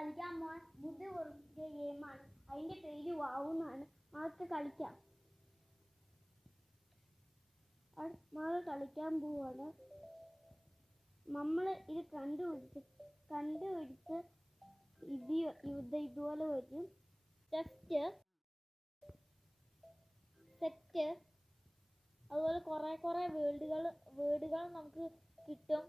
കളിക്കാൻ പോകാൻ ബുദ്ധി കൊടുത്ത ഗെയിമാണ്. അതിൻ്റെ പേര് വാവുന്നാണ്. നമുക്ക് കളിക്കാം. നമ്മൾ കളിക്കാൻ പോവാണ്. നമ്മൾ ഇത് കണ്ടുപിടിച്ച് ഇതുപോലെ വരും. ടെസ്റ്റ് സെറ്റ് അതുപോലെ കുറേ വേർഡുകൾ നമുക്ക് കിട്ടും.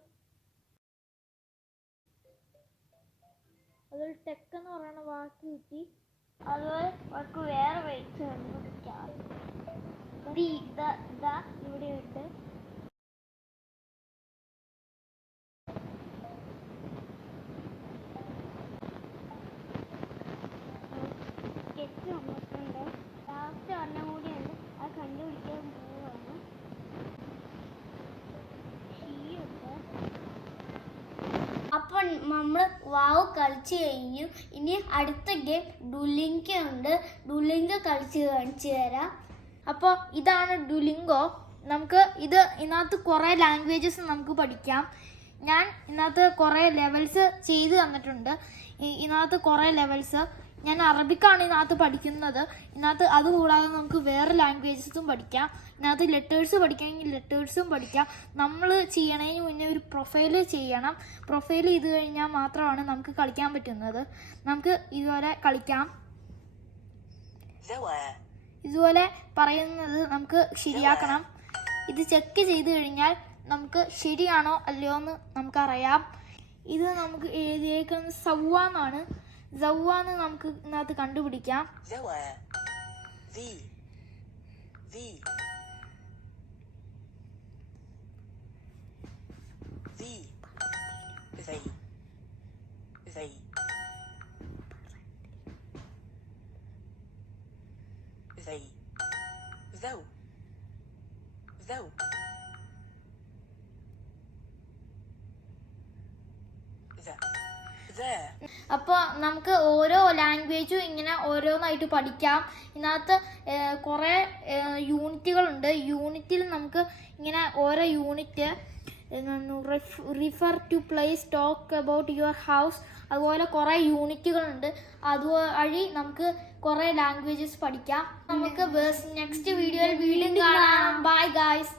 അതുപോലെ ടെക്ക് എന്ന് പറയുന്ന വാക്ക് കിട്ടി. അതുപോലെ അവർക്ക് വേറെ വെയിറ്റ്സ് കണ്ടുപിടിക്കാം. ഇവിടെ ഉണ്ട്. സ്കെച്ച് വന്നിട്ടുണ്ട്. ലാസ്റ്റ് ഒരെണ്ണം കൂടിയുണ്ട്. അത് കണ്ടുപിടിക്കാൻ പോവുകയാണ്. അപ്പോൾ നമ്മൾ വാവ് കളിച്ച് കഴിഞ്ഞു. ഇനി അടുത്ത ഗെയിം ഡുലിങ്കോ ഉണ്ട്. ഡുലിങ്കോ കളിച്ച് കാണിച്ചു തരാം. അപ്പോൾ ഇതാണ് ഡുലിങ്കോ. നമുക്ക് ഇതിനകത്ത് കുറേ ലാംഗ്വേജസ് നമുക്ക് പഠിക്കാം. ഞാൻ ഇതിനകത്ത് കുറേ ലെവൽസ് ചെയ്ത് തന്നിട്ടുണ്ട്. ഇതിനകത്ത് കുറേ ലെവൽസ് ഞാൻ അറബിക്കാണ് ഇതിനകത്ത് പഠിക്കുന്നത്. ഇതിനകത്ത് അതുകൂടാതെ നമുക്ക് വേറെ ലാംഗ്വേജസും പഠിക്കാം. ഇതിനകത്ത് ലെറ്റേഴ്സ് പഠിക്കണമെങ്കിൽ ലെറ്റേഴ്സും പഠിക്കാം. നമ്മൾ ചെയ്യണതിന് മുന്നേ ഒരു പ്രൊഫൈൽ ചെയ്യണം. പ്രൊഫൈൽ ചെയ്ത് കഴിഞ്ഞാൽ മാത്രമാണ് നമുക്ക് കളിക്കാൻ പറ്റുന്നത്. നമുക്ക് ഇതുപോലെ കളിക്കാം. ഇതുപോലെ പറയുന്നത് നമുക്ക് ശരിയാക്കണം. ഇത് ചെക്ക് ചെയ്ത് കഴിഞ്ഞാൽ നമുക്ക് ശരിയാണോ അല്ലയോ എന്ന് നമുക്കറിയാം. ഇത് നമുക്ക് എഴുതിയേക്കുന്നത് സവ്വാന്നാണ്. സവ്വാന്ന് നമുക്ക് ഇതിനകത്ത് കണ്ടുപിടിക്കാം. അപ്പോൾ നമുക്ക് ഓരോ ലാംഗ്വേജും ഇങ്ങനെ ഓരോന്നായിട്ട് പഠിക്കാം. ഇതിനകത്ത് കുറേ യൂണിറ്റുകളുണ്ട്. യൂണിറ്റിൽ നമുക്ക് ഇങ്ങനെ ഓരോ unit refer to place, talk about your house, അതുപോലെ കുറേ യൂണിറ്റുകളുണ്ട്. അതുവഴി നമുക്ക് കുറേ ലാംഗ്വേജസ് പഠിക്കാം. നമുക്ക് നെക്സ്റ്റ് വീഡിയോയിൽ വീണ്ടും കാണാം. Bye guys.